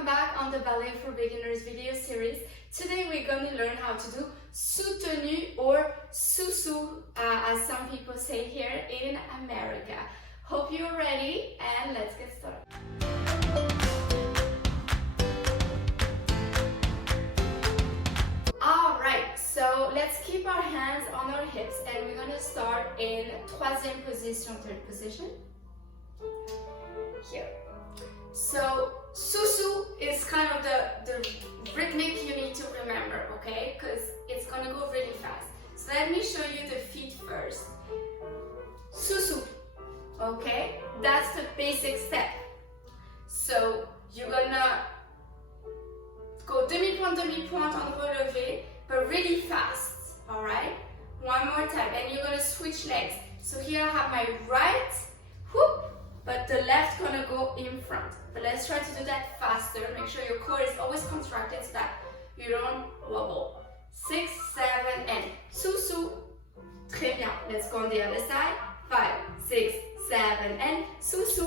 welcome back on the Ballet for Beginners video series. Today we're going to learn how to do soutenu or sous, as some people say here in America. Hope you're ready and let's get started. Alright, so let's keep our hands on our hips and we're going to start in troisième position, third position. Here. So sous is kind of the rhythmic you need to remember, okay? Because it's gonna go really fast. So let me show you the feet first. Sous, okay? That's the basic step. So you're gonna go demi-pointe on relevé, but really fast, all right? One more time, and you're gonna switch legs. So here I have my right, whoop, but the left gonna go in front. But let's try to do that faster. Make sure your core is always contracted so that you don't wobble. 6, 7, and sous. Très bien. Let's go on the other side. 5, 6, 7, and sous.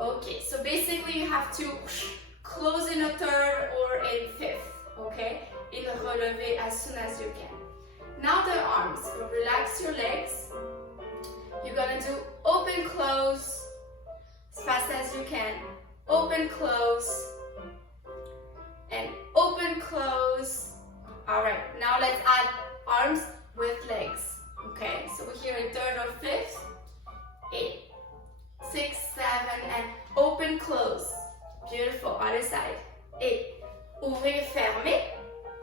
Okay, so basically you have to close in a third or in fifth, okay? In a relevé as soon as you can. Now the arms. So relax your legs. You're gonna do open, close, as fast as you can. Open, close, and open, close. All right, now let's add arms with legs. Okay, so we're here in third or fifth. 8, 6, 7, and open, close. Beautiful, other side. 8, ouvrir, fermer.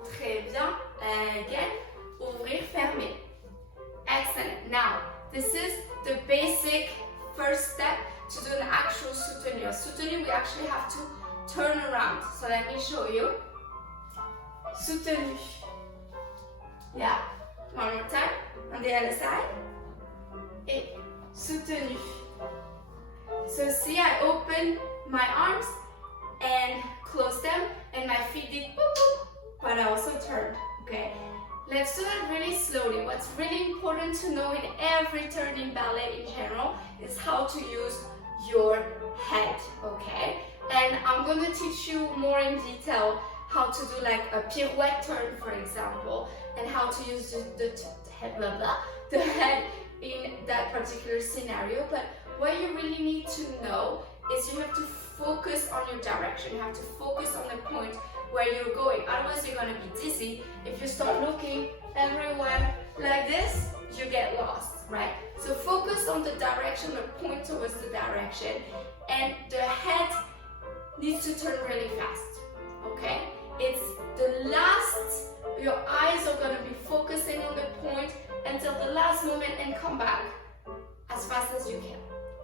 Très bien. Again, ouvrir, fermer. Excellent. Now, this is the basic first step to do an actual soutenu. Soutenu, we actually have to turn around. So let me show you. Soutenu. Yeah. One more time. On the other side. Et soutenu. So see, I open my arms and close them, and my feet did boop, boop, but I also turned. Okay. Let's do that really slowly. What's really important to know in every turn in ballet in general is how to use your head, okay? And I'm going to teach you more in detail how to do like a pirouette turn, for example, and how to use the head in that particular scenario. But what you really need to know is you have to focus on your direction. You have to focus on the point where you're going. Otherwise you're going to be dizzy. If you start looking everywhere like this, you get lost, right? So focus on the direction or point towards the direction, and the head needs to turn really fast, okay? It's the last, your eyes are going to be focusing on the point until the last moment and come back as fast as you can.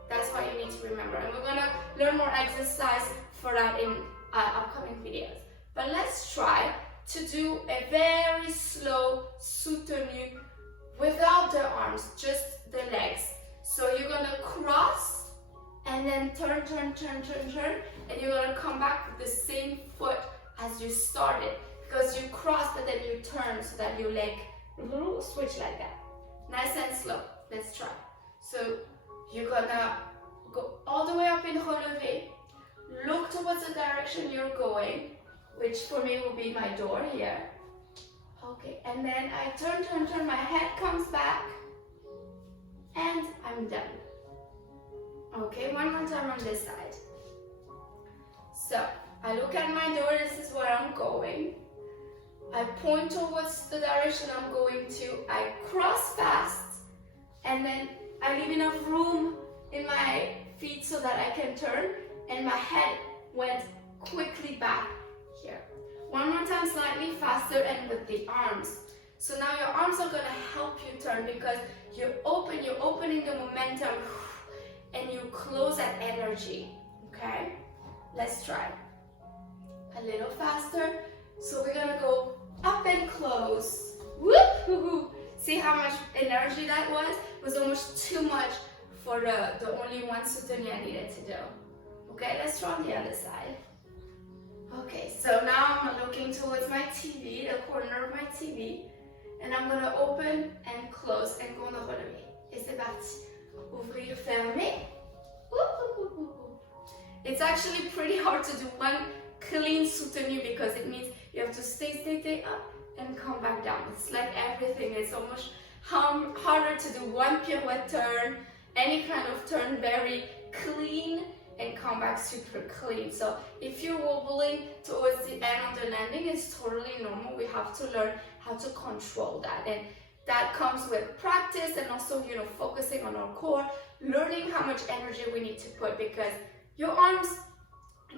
That's what you need to remember, and we're going to learn more exercise for that in upcoming videos. But let's try to do a very slow soutenu without the arms, just the legs. So you're gonna cross and then turn, and you're gonna come back with the same foot as you started, because you cross but then you turn so that your leg switch like that. Nice and slow. Let's try. So you're gonna go all the way up in relevé, look towards the direction you're going, which for me will be my door here. Okay, and then I turn, my head comes back, and I'm done. Okay, one more time on this side. So, I look at my door, this is where I'm going. I point towards the direction I'm going to, I cross fast, and then I leave enough room in my feet so that I can turn, and my head went quickly back. Here. One more time, slightly faster, and with the arms. So now your arms are going to help you turn, because you're opening the momentum, and you close that energy, okay? Let's try. A little faster. So we're going to go up and close. Whoop! See how much energy that was? It was almost too much for the only one soutenu I needed to do. Okay, let's try on the other side. Okay, so now I'm looking towards my TV, the corner of my TV, and I'm going to open and close and go en relevé. Et c'est parti. Ouvrir, fermer. It's actually pretty hard to do one clean soutenu because it means you have to stay up and come back down. It's like everything. It's almost harder to do one pirouette turn, any kind of turn very clean and come back super clean. So if you're wobbling towards the end of the landing, it's totally normal. We have to learn how to control that, and that comes with practice and also, you know, focusing on our core, learning how much energy we need to put, because your arms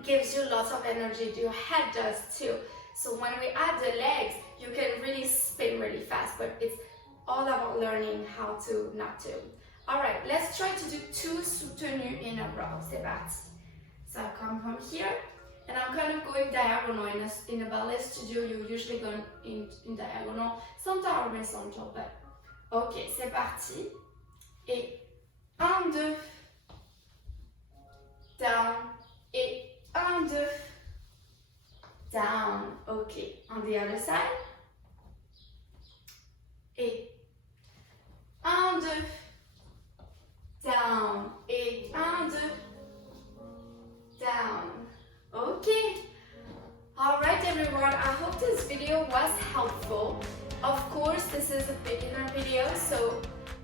gives you lots of energy, your head does too. So when we add the legs, you can really spin really fast, but it's all about learning how to not to. All right, let's try to do 2 soutenus in a row. C'est parti. So I come from here, and I'm kind of going diagonal. In a ballet studio, you usually go in diagonal, sometimes horizontal, but ok, c'est parti. Et 1, 2, down, et 1, 2, down. Ok, on the other side. Et 1, 2, down, et 1, 2, down. Okay. Alright everyone, I hope this video was helpful. Of course, this is a beginner video, so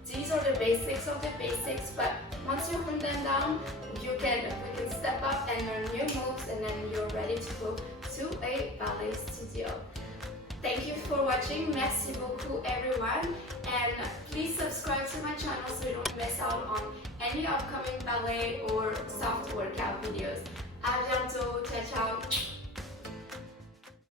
these are the basics of the basics, but once you put them down, we can step up and learn new moves, and then you're ready to go to a ballet studio. Thank you for watching. Merci beaucoup everyone, and please subscribe to my channel so you don't miss out on any upcoming ballet or soft workout videos. À bientôt, ciao ciao.